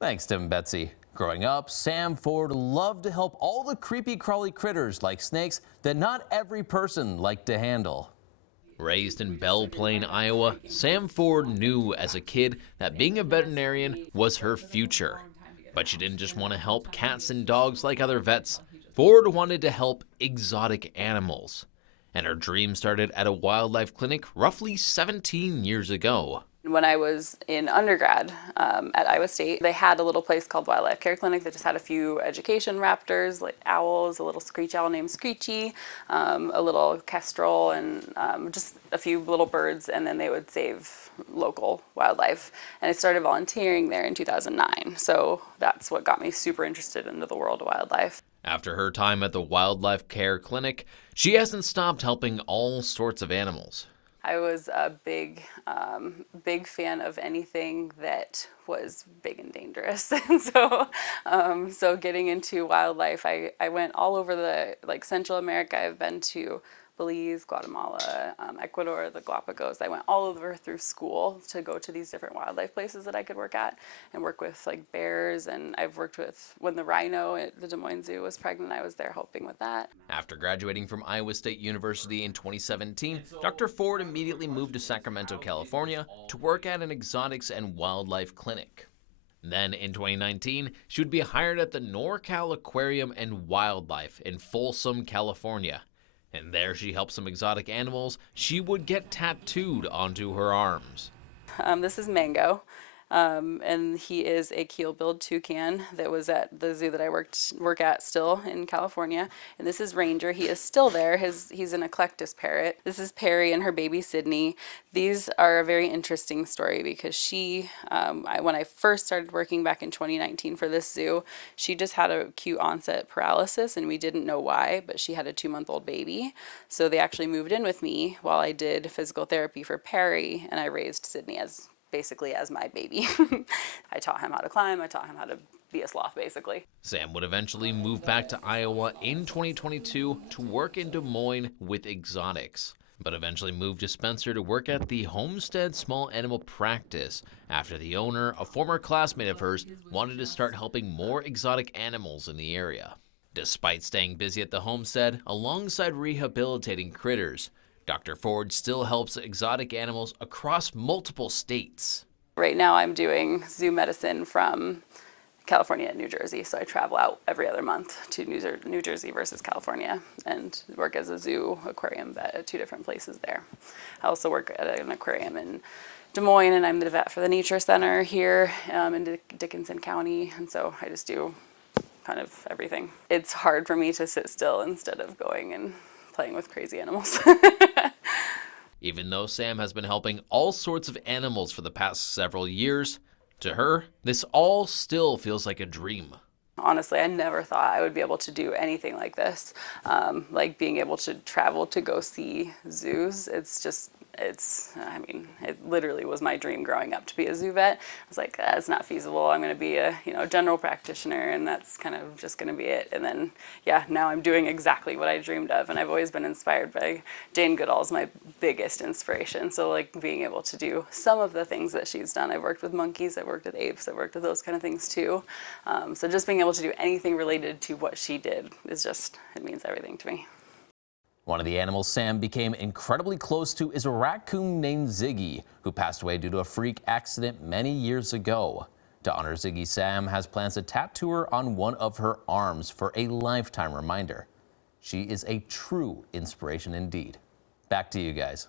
Thanks, Tim and Betsy. Growing up, Sam Ford loved to help all the creepy crawly critters like snakes that not every person liked to handle. Raised in Belle Plaine, Iowa, Sam Ford knew as a kid that being a veterinarian was her future. But she didn't just want to help cats and dogs like other vets. Ford wanted to help exotic animals. And her dream started at a wildlife clinic roughly 17 years ago. When I was in undergrad at Iowa State, they had a little place called Wildlife Care Clinic that just had a few education raptors, like owls, a little screech owl named Screechy, a little kestrel, and just a few little birds, and then they would save local wildlife. And I started volunteering there in 2009, so that's what got me super interested into the world of wildlife. After her time at the Wildlife Care Clinic, she hasn't stopped helping all sorts of animals. I was a big fan of anything that was big and dangerous. And so getting into wildlife, I went all over Central America. I've been to Belize, Guatemala, Ecuador, the Galapagos. I went all over through school to go to these different wildlife places that I could work at and work with like bears. And I've worked with, when the rhino at the Des Moines Zoo was pregnant, I was there helping with that. After graduating from Iowa State University in 2017, Dr. Ford immediately moved to Sacramento, California to work at an exotics and wildlife clinic. Then in 2019, she would be hired at the NorCal Aquarium and Wildlife in Folsom, California. And there she helped some exotic animals she would get tattooed onto her arms. This is Mango, and he is a keel-billed toucan that was at the zoo that I work at still in California. And this is Ranger. He is still there. He's an eclectus parrot. This is Perry and her baby Sydney. These are a very interesting story because when I first started working back in 2019 for this zoo, she just had a acute onset paralysis and we didn't know why, but she had a 2-month-old baby. So they actually moved in with me while I did physical therapy for Perry, and I raised Sydney basically as my baby. I taught him how to climb, I taught him how to be a sloth, basically. Sam would eventually move back to Iowa in 2022 to work in Des Moines with exotics, but eventually moved to Spencer to work at the Homestead Small Animal Practice after the owner, a former classmate of hers, wanted to start helping more exotic animals in the area. Despite staying busy at the homestead, alongside rehabilitating critters, Dr. Ford still helps exotic animals across multiple states. Right now I'm doing zoo medicine from California and New Jersey, so I travel out every other month to New Jersey versus California and work as a zoo aquarium vet at 2 different places there. I also work at an aquarium in Des Moines, and I'm the vet for the Nature Center here in Dickinson County, and so I just do kind of everything. It's hard for me to sit still instead of going and playing with crazy animals. Even though Sam has been helping all sorts of animals for the past several years, to her, this all still feels like a dream. Honestly, I never thought I would be able to do anything like this. Like being able to travel to go see zoos, it literally was my dream growing up to be a zoo vet. I was like, that's not feasible. I'm going to be a general practitioner, and that's kind of just going to be it. And then, yeah, now I'm doing exactly what I dreamed of, and I've always been inspired by Jane Goodall's my biggest inspiration. So like being able to do some of the things that she's done. I've worked with monkeys, I've worked with apes, I've worked with those kind of things too. So just being able to do anything related to what she did it means everything to me. One of the animals Sam became incredibly close to is a raccoon named Ziggy, who passed away due to a freak accident many years ago. To honor Ziggy, Sam has plans to tattoo her on one of her arms for a lifetime reminder. She is a true inspiration indeed. Back to you guys.